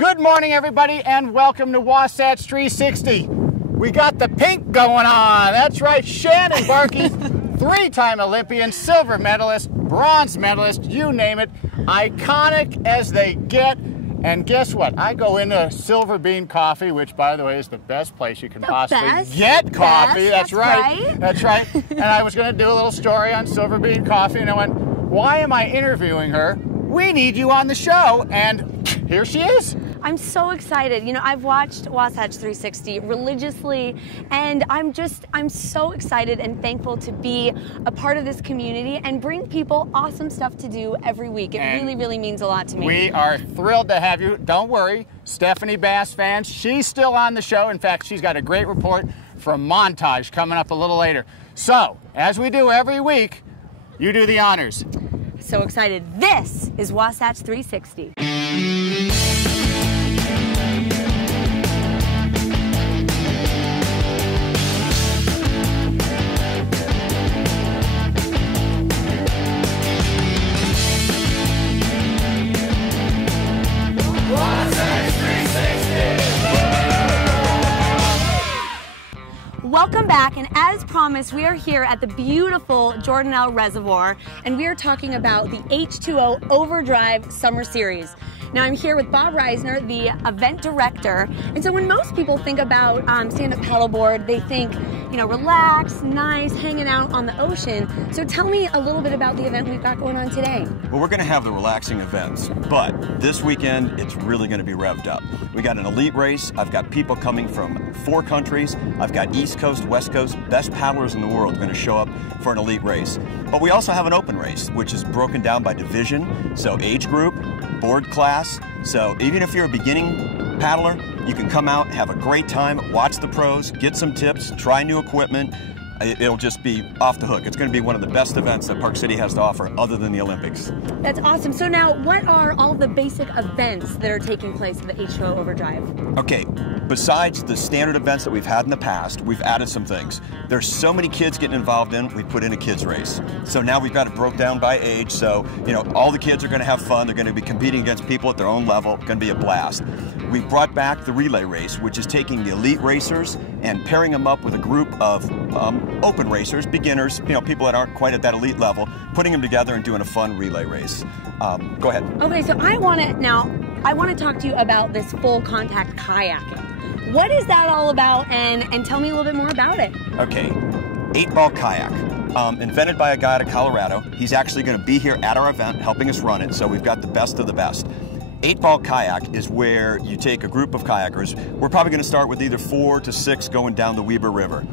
Good morning, everybody, and welcome to Wasatch 360. We got the pink going on. That's right, Shannon Barkey, three-time Olympian, silver medalist, bronze medalist, you name it, iconic as they get. And guess what? I go into Silver Bean Coffee, which, by the way, is the best place you can possibly get coffee. That's right. That's right. And I was going to do a little story on Silver Bean Coffee, and I went, why am I interviewing her? We need you on the show. And here she is. I'm so excited. You know, I've watched Wasatch 360 religiously, and I'm so excited and thankful to be a part of this community and bring people awesome stuff to do every week. It really, really means a lot to me. We are thrilled to have you. Don't worry, Stephanie Bass fans, she's still on the show. In fact, she's got a great report from Montage coming up a little later. So, as we do every week, you do the honors. So excited. This is Wasatch 360. Welcome back, and as promised, we are here at the beautiful Jordanelle Reservoir, and we are talking about the H2O Overdrive Summer Series. Now I'm here with Bob Reisner, the event director, and so when most people think about stand-up paddleboard, they think, you know, relaxed, nice, hanging out on the ocean. So tell me a little bit about the event we've got going on today. Well, we're going to have the relaxing events, but this weekend it's really going to be revved up. We got an elite race. I've got people coming from 4 countries. I've got East Coast, West Coast, best paddlers in the world going to show up for an elite race. But we also have an open race, which is broken down by division, so age group, board class. So even if you're a beginning paddler, you can come out, have a great time, watch the pros, get some tips, try new equipment. It'll just be off the hook. It's going to be one of the best events that Park City has to offer other than the Olympics. That's awesome. So now, what are all the basic events that are taking place at the H2O Overdrive? Okay, besides the standard events that we've had in the past, we've added some things. There's so many kids getting involved in, we put in a kids race. So now we've got it broke down by age, so you know, all the kids are going to have fun. They're going to be competing against people at their own level. It's going to be a blast. We brought back the relay race, which is taking the elite racers and pairing them up with a group of open racers, beginners, you know, people that aren't quite at that elite level, putting them together and doing a fun relay race. Go ahead. Okay, so I want to talk to you about this full contact kayaking. What is that all about, and tell me a little bit more about it. Okay, 8-ball kayak. Invented by a guy out of Colorado. He's actually going to be here at our event helping us run it, so we've got the best of the best. 8-ball kayak is where you take a group of kayakers. We're probably going to start with either 4 to 6 going down the Weber River.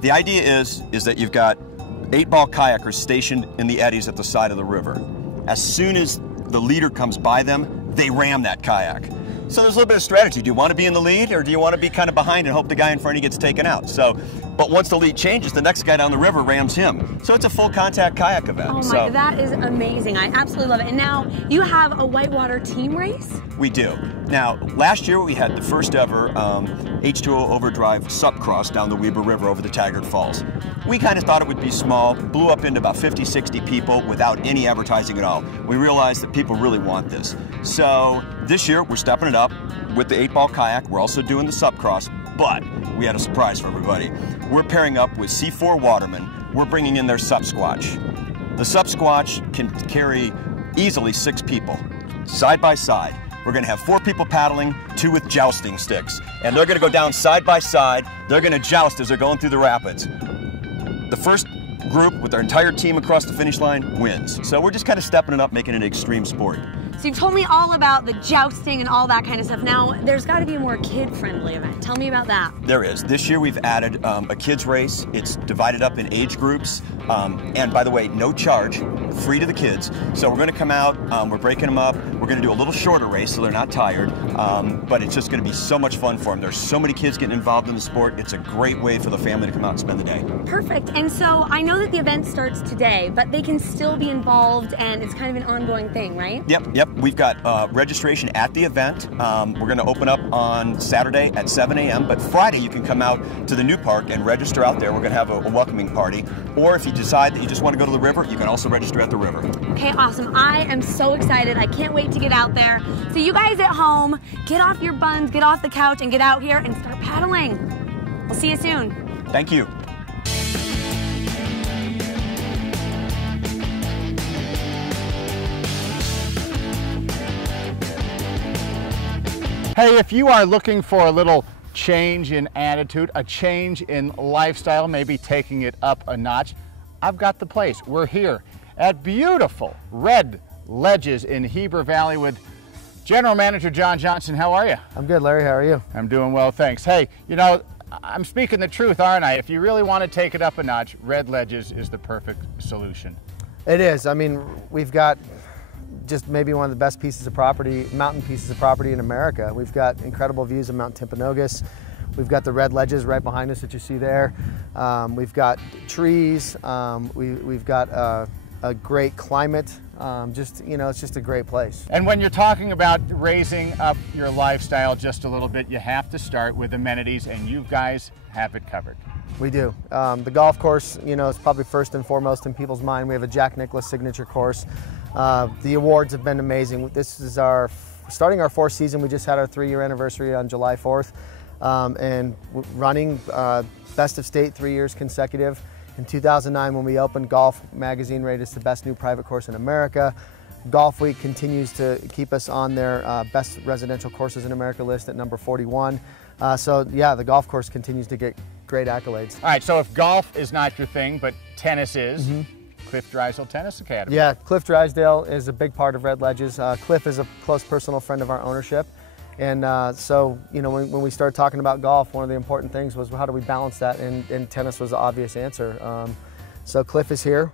The idea is that you've got 8-ball kayakers stationed in the eddies at the side of the river. As soon as the leader comes by them, they ram that kayak. So there's a little bit of strategy. Do you want to be in the lead, or do you want to be kind of behind and hope the guy in front of you gets taken out? But once the lead changes, the next guy down the river rams him. So it's a full contact kayak event. Oh my, that is amazing. I absolutely love it. And now you have a whitewater team race? We do. Now, last year we had the first ever H2O Overdrive sup cross down the Weber River over the Taggart Falls. We kind of thought it would be small, blew up into about 50, 60 people without any advertising at all. We realized that people really want this. So this year we're stepping it up with the 8-ball kayak. We're also doing the sup cross, but we had a surprise for everybody. We're pairing up with C4 Watermen. We're bringing in their sup squatch. The sup squatch can carry easily 6 people, side by side. We're going to have 4 people paddling, 2 with jousting sticks. And they're going to go down side by side. They're going to joust as they're going through the rapids. The first group with their entire team across the finish line wins. So we're just kind of stepping it up, making it an extreme sport. So you've told me all about the jousting and all that kind of stuff. Now, there's got to be a more kid-friendly event. Tell me about that. There is. This year we've added a kids race. It's divided up in age groups. And by the way, no charge, free to the kids. So we're going to come out, we're breaking them up. We're going to do a little shorter race so they're not tired. But it's just going to be so much fun for them. There's so many kids getting involved in the sport. It's a great way for the family to come out and spend the day. Perfect. And so I know that the event starts today, but they can still be involved, and it's kind of an ongoing thing, right? Yep. We've got registration at the event. We're going to open up on Saturday at 7 a.m., but Friday you can come out to the new park and register out there. We're going to have a welcoming party. Or if you decide that you just want to go to the river, you can also register you're at the river. Okay, awesome. I am so excited. I can't wait to get out there. So you guys at home, get off your buns, get off the couch, and get out here and start paddling. We'll see you soon. Thank you. Hey, if you are looking for a little change in attitude, a change in lifestyle, maybe taking it up a notch, I've got the place. We're here at beautiful Red Ledges in Heber Valley with General Manager John Johnson. How are you? I'm good, Larry. How are you? I'm doing well, thanks. Hey, you know, I'm speaking the truth, aren't I? If you really want to take it up a notch, Red Ledges is the perfect solution. It is. I mean, we've got just maybe one of the best pieces of property, mountain pieces of property in America. We've got incredible views of Mount Timpanogos. We've got the Red Ledges right behind us that you see there. We've got trees. We've got a great climate. Just, you know, it's just a great place. And when you're talking about raising up your lifestyle just a little bit, you have to start with amenities, and you guys have it covered. We do. The golf course, you know, is probably first and foremost in people's mind. We have a Jack Nicklaus signature course. The awards have been amazing. This is starting our 4th season. We just had our 3-year anniversary on July 4th. And running best of state 3 years consecutive. In 2009, when we opened, Golf Magazine rated us the best new private course in America. Golf Week continues to keep us on their best residential courses in America list at number 41. So yeah, the golf course continues to get great accolades. All right, so if golf is not your thing, but tennis is, Cliff Drysdale Tennis Academy. Yeah, Cliff Drysdale is a big part of Red Ledges. Cliff is a close personal friend of our ownership. And so, you know, when we started talking about golf, one of the important things was how do we balance that, and tennis was the obvious answer. So Cliff is here.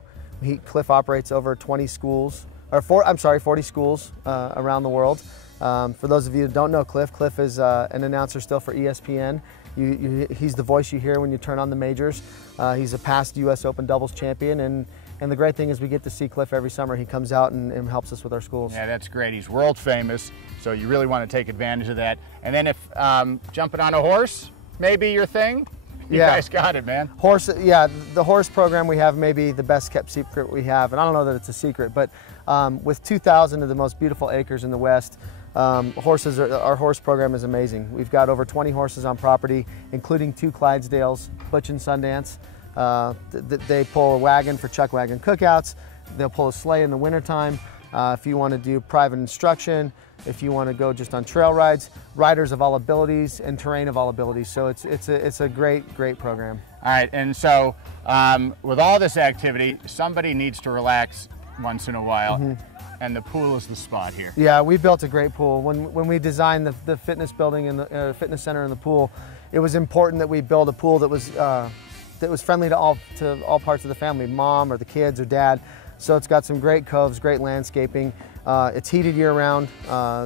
Cliff operates over 20 schools, or 40 schools around the world. For those of you that don't know Cliff, Cliff is an announcer still for ESPN. He's the voice you hear when you turn on the majors. He's a past U.S. Open doubles champion, and the great thing is we get to see Cliff every summer. He comes out and helps us with our schools. Yeah, that's great. He's world famous, so you really want to take advantage of that. And then if jumping on a horse may be your thing, you guys got it, man. Horse, yeah, the horse program we have may be the best kept secret we have, and I don't know that it's a secret, but with 2,000 of the most beautiful acres in the West, our horse program is amazing. We've got over 20 horses on property, including 2 Clydesdales, Butch and Sundance. They pull a wagon for chuck wagon cookouts. They'll pull a sleigh in the wintertime. If you want to do private instruction, if you want to go just on trail rides, riders of all abilities and terrain of all abilities. So it's a great program. All right, and so with all this activity, somebody needs to relax once in a while. And the pool is the spot here. Yeah, we built a great pool. When we designed the fitness building and the fitness center and the pool, it was important that we build a pool that was friendly to all parts of the family, mom or the kids or dad. So it's got some great coves, great landscaping. It's heated year-round,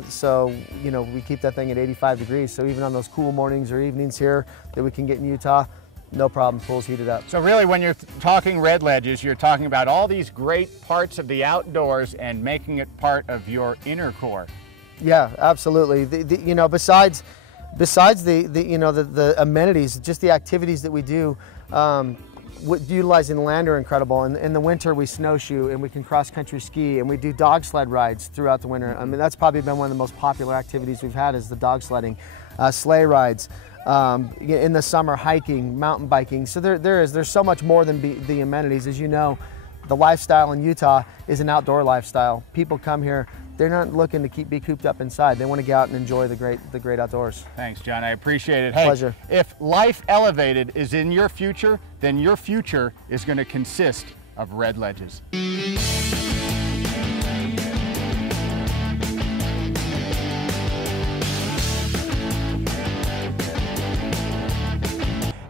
so you know we keep that thing at 85 degrees. So even on those cool mornings or evenings here that we can get in Utah, no problem, pool's heated up. So really when you're talking Red Ledges, you're talking about all these great parts of the outdoors and making it part of your inner core. Yeah, absolutely. You know, besides the amenities, just the activities that we do, utilizing the land are incredible. In the winter we snowshoe and we can cross-country ski and we do dog sled rides throughout the winter. I mean, that's probably been one of the most popular activities we've had is the dog sledding, sleigh rides. In the summer, hiking, mountain biking. So there's so much more than the amenities. As you know, the lifestyle in Utah is an outdoor lifestyle. People come here, they're not looking to be cooped up inside. They want to get out and enjoy the great outdoors. Thanks, John. I appreciate it. Hey, pleasure. If Life Elevated is in your future, then your future is going to consist of Red Ledges.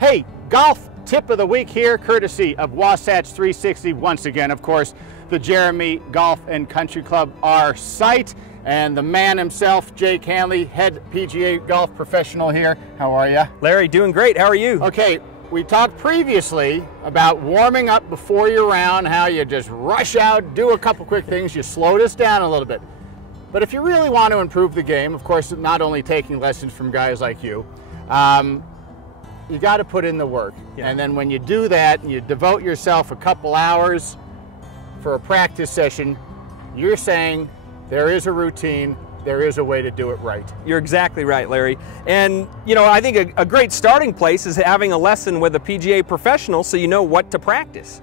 Hey, golf tip of the week here, courtesy of Wasatch 360. Once again, of course, the Jeremy Golf and Country Club, our site, and the man himself, Jake Hanley, head PGA golf professional here. How are you? Larry, doing great. How are you? Okay, we talked previously about warming up before your round, how you just rush out, do a couple quick things, you slowed us down a little bit. But if you really want to improve the game, of course, not only taking lessons from guys like you, you got to put in the work. Yeah. And then when you do that and you devote yourself a couple hours, for a practice session, you're saying there is a routine, there is a way to do it right. You're exactly right, Larry. And you know, I think a great starting place is having a lesson with a PGA professional so you know what to practice.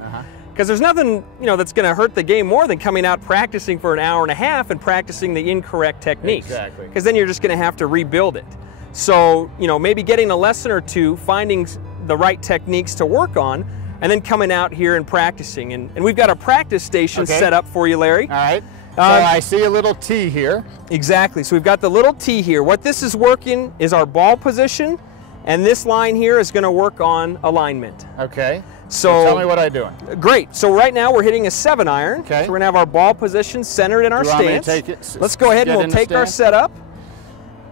Because there's nothing, you know, that's going to hurt the game more than coming out practicing for an hour and a half and practicing the incorrect techniques. Exactly. Because then you're just going to have to rebuild it. So, you know, maybe getting a lesson or two, finding the right techniques to work on, and then coming out here and practicing. And we've got a practice station set up for you, Larry. All right. So I see a little tee here. Exactly. So we've got the little tee here. What this is working is our ball position, and this line here is going to work on alignment. Okay. So tell me what I'm doing. Great. So right now we're hitting a 7-iron. Okay. So we're going to have our ball position centered in our Do you want me to stance. take it? Let's go ahead and we'll take our stance? setup.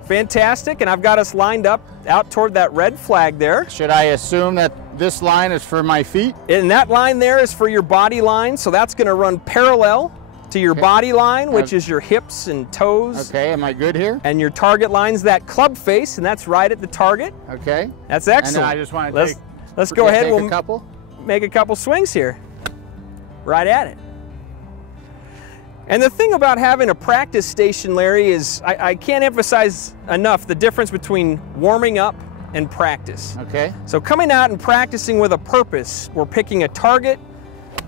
Fantastic. And I've got us lined up out toward that red flag there. Should I assume that this line is for my feet? And that line there is for your body line. So that's going to run parallel to your body line, which is your hips and toes. Okay, am I good here? And your target line's that club face, and that's right at the target. Okay. That's excellent. And then I just want to let's go ahead. We'll make a couple swings here. Right at it. And the thing about having a practice station, Larry, is I can't emphasize enough the difference between warming up and practice. Okay. So coming out and practicing with a purpose, we're picking a target,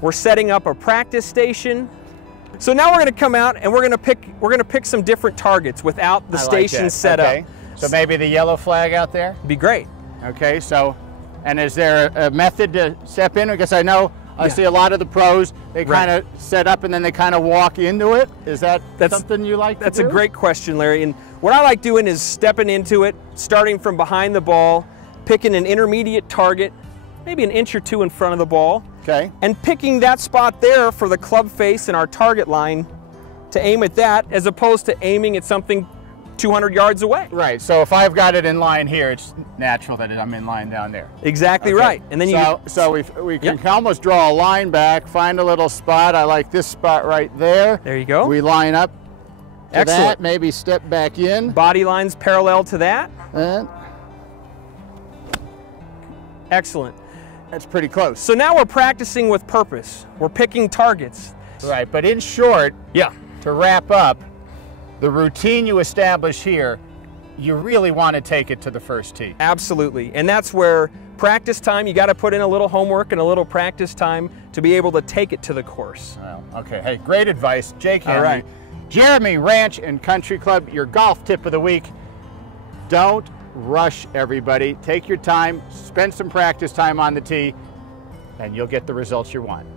we're setting up a practice station. So now we're going to come out and we're going to pick some different targets without the station set up. So maybe the yellow flag out there? Be great. Okay, so, and is there a method to step in? Because I know I see a lot of the pros, they kind of set up and then they kind of walk into it. Is that something you like to do? That's a great question, Larry. And what I like doing is stepping into it, starting from behind the ball, picking an intermediate target, maybe an inch or two in front of the ball. Okay. And picking that spot there for the club face and our target line to aim at that, as opposed to aiming at something 200 yards away. Right, so if I've got it in line here, it's natural that I'm in line down there. Exactly right. And then we can almost draw a line back, find a little spot. I like this spot right there. There you go. We line up to Excellent. that, maybe step back in. Body lines parallel to that. And excellent. That's pretty close. So now we're practicing with purpose. We're picking targets. Right, but in short, to wrap up, the routine you establish here, you really want to take it to the first tee. Absolutely, and that's where practice time, you got to put in a little homework and a little practice time to be able to take it to the course. Well, okay, hey, great advice. Jake Henry, all right. Jeremy Ranch and Country Club, your golf tip of the week. Don't rush, everybody. Take your time, spend some practice time on the tee, and you'll get the results you want.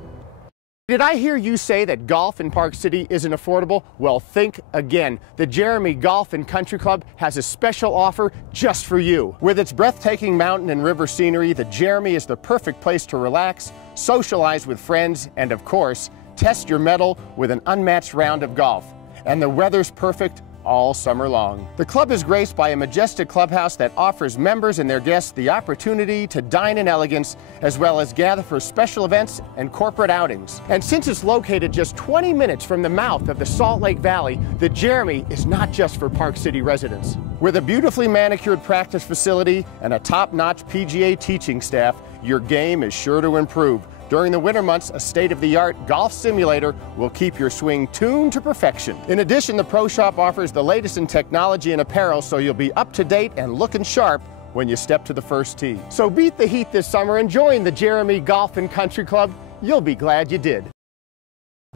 Did I hear you say that golf in Park City isn't affordable? Well, think again. The Jeremy Golf and Country Club has a special offer just for you. With its breathtaking mountain and river scenery, the Jeremy is the perfect place to relax, socialize with friends, and of course, test your mettle with an unmatched round of golf. And the weather's perfect all summer long. The club is graced by a majestic clubhouse that offers members and their guests the opportunity to dine in elegance, as well as gather for special events and corporate outings. And since it's located just 20 minutes from the mouth of the Salt Lake Valley, the Jeremy is not just for Park City residents. With a beautifully manicured practice facility and a top-notch PGA teaching staff, your game is sure to improve. During the winter months, a state-of-the-art golf simulator will keep your swing tuned to perfection. In addition, the Pro Shop offers the latest in technology and apparel, so you'll be up to date and looking sharp when you step to the first tee. So beat the heat this summer and join the Jeremy Golf and Country Club. You'll be glad you did.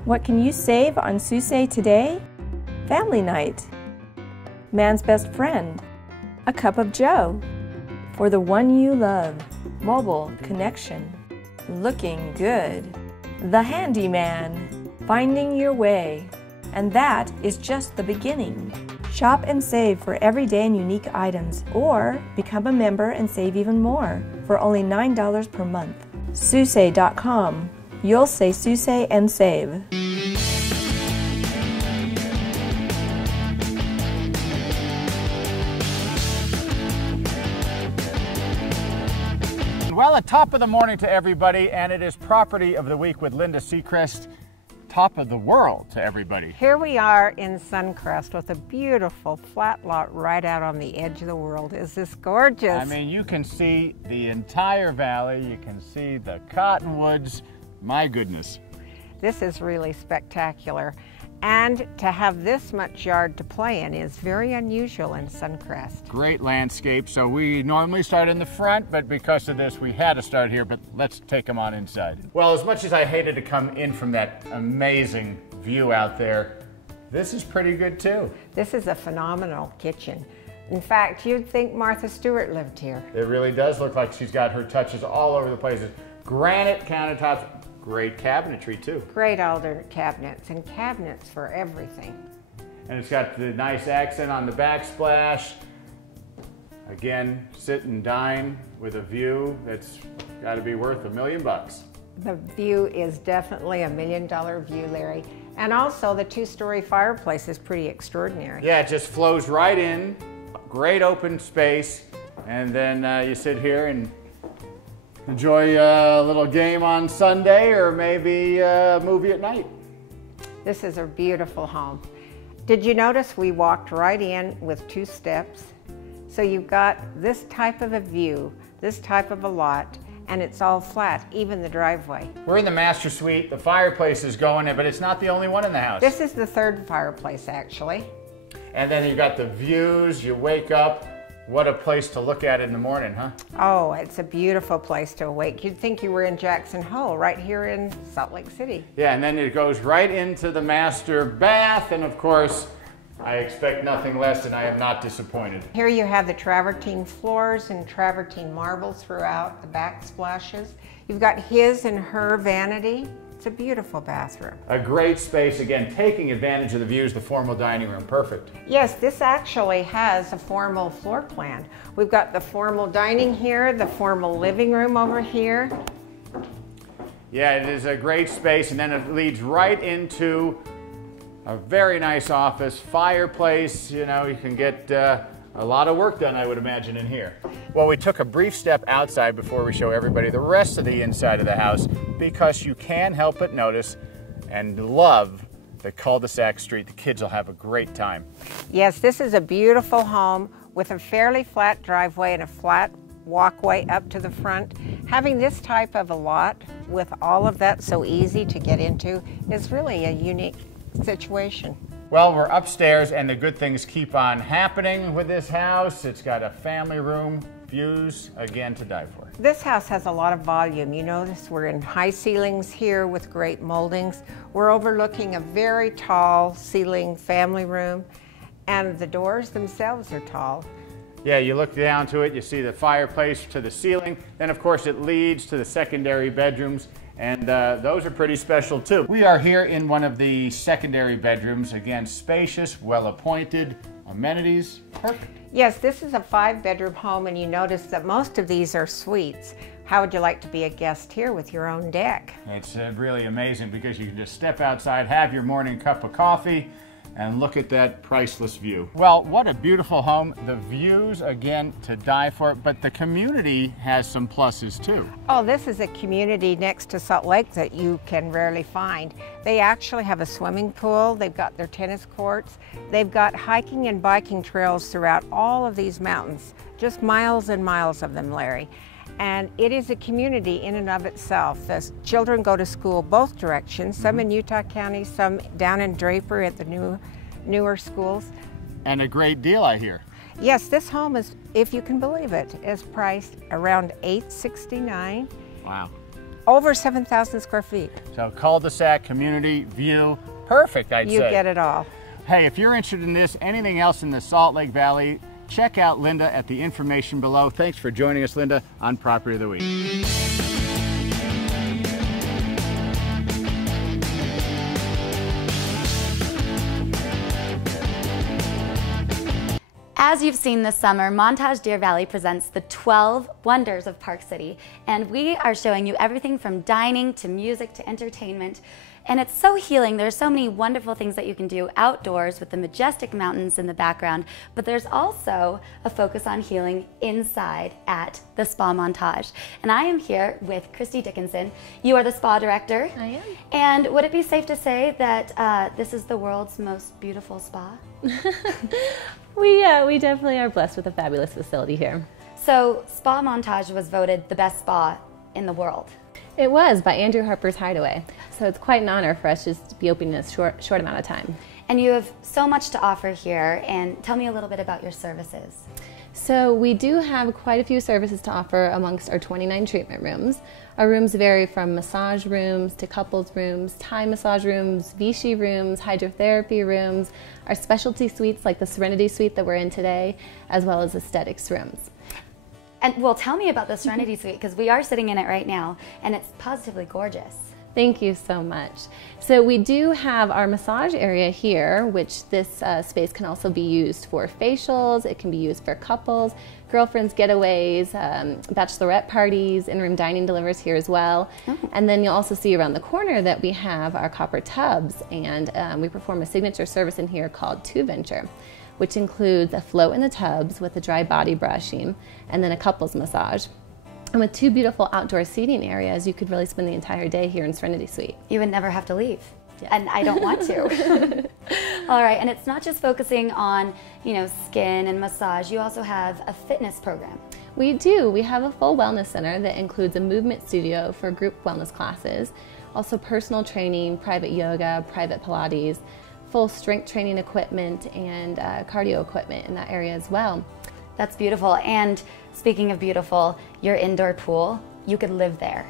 What can you save on Susay today? Family night. Man's best friend. A cup of joe. For the one you love. Mobile connection. Looking good. The handyman. Finding your way. And that is just the beginning. Shop and save for everyday and unique items, or become a member and save even more for only $9 per month. Susay.com. You'll say Susay and save. Well, top of the morning to everybody, and it is Property of the Week with Linda Seacrest. Top of the world to everybody. Here we are in Suncrest with a beautiful flat lot right out on the edge of the world. Is this gorgeous? I mean, you can see the entire valley. You can see the cottonwoods. My goodness. This is really spectacular. And to have this much yard to play in is very unusual in Suncrest. Great landscape. So we normally start in the front, but because of this, we had to start here, but let's take them on inside. Well, as much as I hated to come in from that amazing view out there, this is pretty good too. This is a phenomenal kitchen. In fact, you'd think Martha Stewart lived here. It really does look like she's got her touches all over the place. Granite countertops, great cabinetry too. Great alder cabinets and cabinets for everything. And it's got the nice accent on the backsplash. Again, sit and dine with a view that's got to be worth $1 million. The view is definitely $1 million view, Larry. And also the 2-story fireplace is pretty extraordinary. Yeah, it just flows right in. Great open space. And then you sit here and enjoy a little game on Sunday or maybe a movie at night. This is a beautiful home. Did you notice we walked right in with 2 steps? So you've got this type of a view, this type of a lot, and it's all flat, even the driveway. We're in the master suite. The fireplace is going in, but it's not the only one in the house. This is the 3rd fireplace, actually. And then you've got the views. You wake up. What a place to look at in the morning, huh? Oh, it's a beautiful place to awake. You'd think you were in Jackson Hole, right here in Salt Lake City. Yeah, and then it goes right into the master bath, and of course, I expect nothing less, and I am not disappointed. Here you have the travertine floors and travertine marbles throughout the backsplashes. You've got his and her vanity. It's a beautiful bathroom. A great space, again, taking advantage of the views, the formal dining room, perfect. Yes, this actually has a formal floor plan. We've got the formal dining here, the formal living room over here. Yeah, it is a great space, and then it leads right into a very nice office, fireplace. You know, you can get a lot of work done, I would imagine, in here. Well, we took a brief step outside before we show everybody the rest of the inside of the house, because you can't help but notice and love the cul-de-sac street. The kids will have a great time. Yes, this is a beautiful home with a fairly flat driveway and a flat walkway up to the front. Having this type of a lot with all of that so easy to get into is really a unique situation. Well, we're upstairs, and the good things keep on happening with this house. It's got a family room, views, again, to die for. This house has a lot of volume. You notice we're in high ceilings here with great moldings. We're overlooking a very tall ceiling family room, and the doors themselves are tall. Yeah, you look down to it, you see the fireplace to the ceiling. Then, of course, it leads to the secondary bedrooms, and those are pretty special too. We are here in one of the secondary bedrooms. Again, spacious, well appointed, amenities, perfect. Yes, this is a 5-bedroom home, and you notice that most of these are suites. How would you like to be a guest here with your own deck? It's really amazing because you can just step outside, have your morning cup of coffee, and look at that priceless view. Well, what a beautiful home. The views, again, to die for, but the community has some pluses too. Oh, this is a community next to Salt Lake that you can rarely find. They actually have a swimming pool, they've got their tennis courts, they've got hiking and biking trails throughout all of these mountains, just miles and miles of them, Larry. And it is a community in and of itself. The children go to school both directions, some in Utah County, some down in Draper at the newer schools. And a great deal, I hear. Yes, this home is, if you can believe it, is priced around $869. Wow. Over 7,000 square feet. So cul-de-sac, community, view, perfect, I'd say. You get it all. Hey, if you're interested in this, anything else in the Salt Lake Valley, check out Linda at the information below. Thanks for joining us, Linda, on Property of the Week. As you've seen this summer, Montage Deer Valley presents the 12 Wonders of Park City, and we are showing you everything from dining to music to entertainment. And it's so healing. There's so many wonderful things that you can do outdoors with the majestic mountains in the background, but there's also a focus on healing inside at the Spa Montage. And I am here with Christy Dickinson. You are the spa director. I am. And would it be safe to say that this is the world's most beautiful spa? We definitely are blessed with a fabulous facility here. So Spa Montage was voted the best spa in the world. It was by Andrew Harper's Hideaway. So it's quite an honor for us just to be open in a short amount of time. And you have so much to offer here, and tell me a little bit about your services. So we do have quite a few services to offer amongst our 29 treatment rooms. Our rooms vary from massage rooms to couples rooms, Thai massage rooms, Vichy rooms, hydrotherapy rooms, our specialty suites like the Serenity Suite that we're in today, as well as aesthetics rooms. And well, tell me about the Serenity Suite, because we are sitting in it right now, and it's positively gorgeous. Thank you so much. So we do have our massage area here, which this space can also be used for facials, it can be used for couples, girlfriends getaways, bachelorette parties, in-room dining delivers here as well. Oh. And then you'll also see around the corner that we have our copper tubs, and we perform a signature service in here called Two Venture, which includes a float in the tubs with a dry body brushing and then a couples massage. And with two beautiful outdoor seating areas, you could really spend the entire day here in Serenity Suite. You would never have to leave. Yeah. And I don't want to. All right, and it's not just focusing on, skin and massage. You also have a fitness program. We do. We have a full wellness center that includes a movement studio for group wellness classes, also personal training, private yoga, private Pilates, full strength training equipment, and cardio equipment in that area as well. That's beautiful. And speaking of beautiful, your indoor pool, you could live there.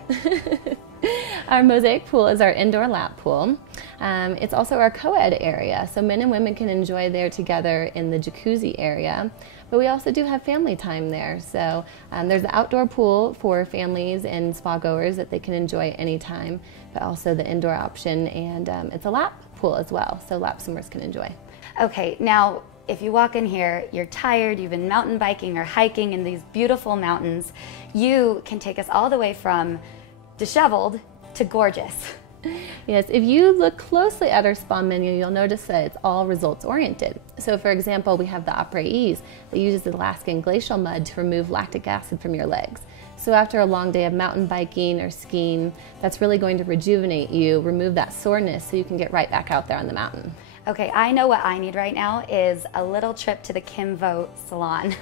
Our Mosaic pool is our indoor lap pool. It's also our co-ed area, so men and women can enjoy there together in the jacuzzi area. But we also do have family time there. So there's the outdoor pool for families and spa goers that they can enjoy anytime, but also the indoor option, and it's a lap pool as well, so lap swimmers can enjoy. Okay, now if you walk in here, you're tired, you've been mountain biking or hiking in these beautiful mountains, you can take us all the way from disheveled to gorgeous. Yes, if you look closely at our spa menu, you'll notice that it's all results oriented. So for example, we have the Après Ease that uses Alaskan glacial mud to remove lactic acid from your legs. So after a long day of mountain biking or skiing, that's really going to rejuvenate you, remove that soreness so you can get right back out there on the mountain. Okay, I know what I need right now is a little trip to the Kim Vo salon.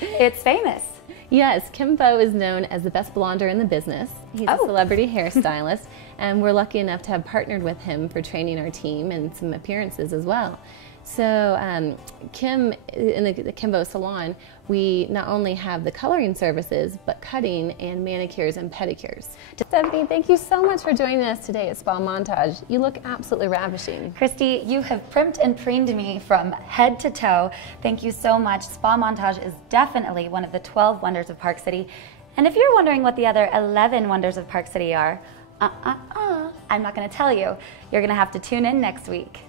It's famous. Yes, Kim Vo is known as the best blonder in the business. He's a celebrity hairstylist, and we're lucky enough to have partnered with him for training our team and some appearances as well. So Kim, in the Kim Vo salon, we not only have the coloring services, but cutting and manicures and pedicures. Stephanie, thank you so much for joining us today at Spa Montage. You look absolutely ravishing. Christy, you have primped and preened me from head to toe. Thank you so much. Spa Montage is definitely one of the 12 wonders of Park City. And if you're wondering what the other 11 wonders of Park City are, I'm not going to tell you. You're going to have to tune in next week.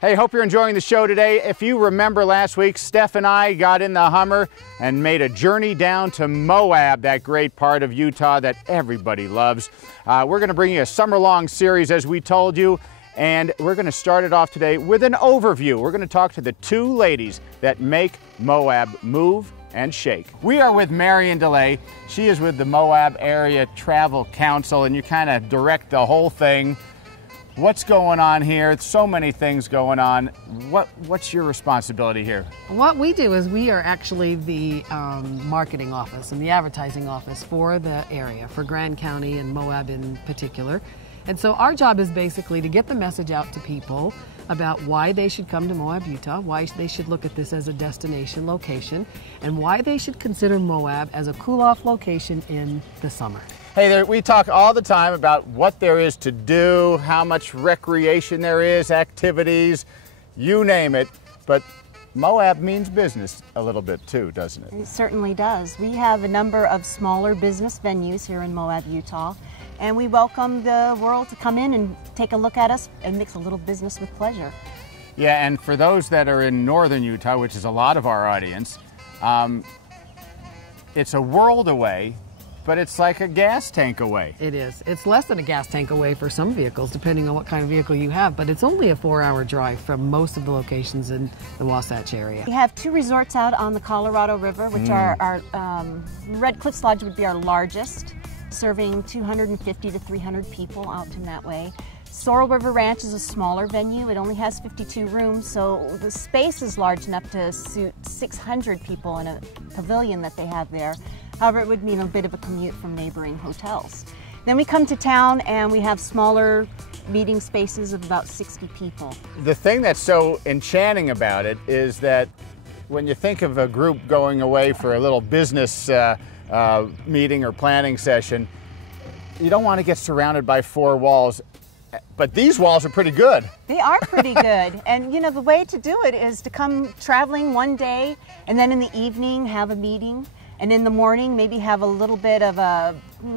Hey, hope you're enjoying the show today. If you remember last week, Steph and I got in the Hummer and made a journey down to Moab, that great part of Utah that everybody loves. We're going to bring you a summer-long series, as we told you, and we're going to start it off today with an overview. We're going to talk to the two ladies that make Moab move and shake. We are with Marion DeLay. She is with the Moab Area Travel Council, and you kind of direct the whole thing. What's going on here? So many things going on. What's your responsibility here? What we do is we are actually the marketing office and the advertising office for the area, for Grand County and Moab in particular. And so our job is basically to get the message out to people about why they should come to Moab, Utah, why they should look at this as a destination location, and why they should consider Moab as a cool-off location in the summer. Hey there, we talk all the time about what there is to do, how much recreation there is, activities, you name it, but Moab means business a little bit too, doesn't it? It certainly does. We have a number of smaller business venues here in Moab, Utah, and we welcome the world to come in and take a look at us and mix a little business with pleasure. Yeah, and for those that are in northern Utah, which is a lot of our audience, it's a world away, but it's like a gas tank away. It is. It's less than a gas tank away for some vehicles, depending on what kind of vehicle you have, but it's only a 4-hour drive from most of the locations in the Wasatch area. We have 2 resorts out on the Colorado River, which are our Red Cliffs Lodge would be our largest, serving 250 to 300 people out in that way. Sorrel River Ranch is a smaller venue. It only has 52 rooms, so the space is large enough to suit 600 people in a pavilion that they have there. However, it would mean a bit of a commute from neighboring hotels. Then we come to town and we have smaller meeting spaces of about 60 people. The thing that's so enchanting about it is that when you think of a group going away for a little business meeting or planning session, you don't want to get surrounded by four walls. But these walls are pretty good. They are pretty good. And you know, the way to do it is to come traveling one day and then in the evening have a meeting. And in the morning, maybe have a little bit of a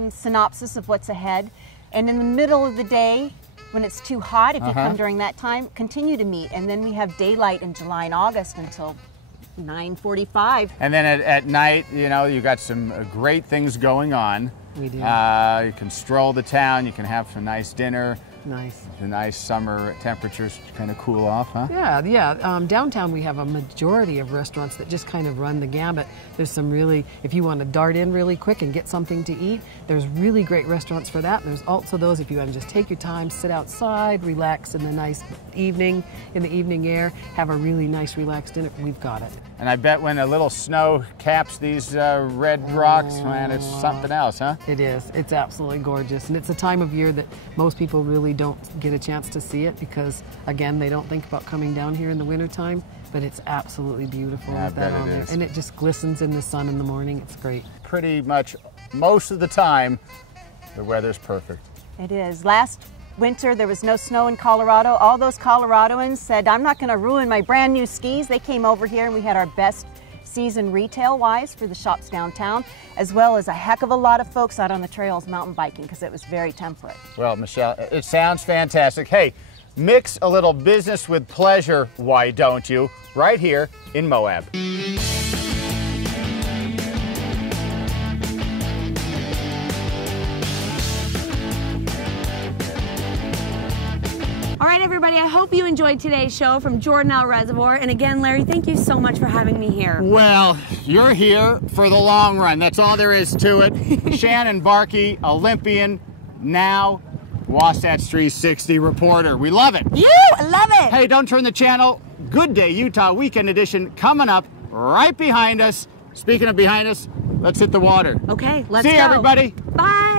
synopsis of what's ahead. And in the middle of the day, when it's too hot, if you come during that time, continue to meet. And then we have daylight in July and August until 9:45. And then at night, you know, you got some great things going on. We do. You can stroll the town, you can have some nice dinner. Nice. The nice summer temperatures kind of cool off, huh? Yeah. Downtown we have a majority of restaurants that just kind of run the gamut. There's some really, if you want to dart in really quick and get something to eat, there's really great restaurants for that. And there's also those if you want to just take your time, sit outside, relax in the nice evening, in the evening air, have a really nice relaxed dinner. We've got it. And I bet when a little snow caps these red rocks, man, it's something else, huh? It is. It's absolutely gorgeous. And it's a time of year that most people really don't get a chance to see it because, again, they don't think about coming down here in the wintertime, but it's absolutely beautiful with that on there. And it just glistens in the sun in the morning. It's great. Pretty much most of the time, the weather's perfect. It is. Last winter, there was no snow in Colorado. All those Coloradoans said, I'm not going to ruin my brand new skis. They came over here and we had our best season retail-wise for the shops downtown, as well as a heck of a lot of folks out on the trails mountain biking because it was very temperate. Well, Michelle, it sounds fantastic. Hey, mix a little business with pleasure, why don't you? Right here in Moab. All right, everybody, I hope you enjoyed today's show from Jordanelle Reservoir. And again, Larry, thank you so much for having me here. Well, you're here for the long run. That's all there is to it. Shannon Barkey, Olympian, now Wasatch 360 reporter. We love it. I love it. Hey, don't turn the channel. Good Day Utah Weekend Edition coming up right behind us. Speaking of behind us, let's hit the water. Okay, let's go. See you, everybody. Bye.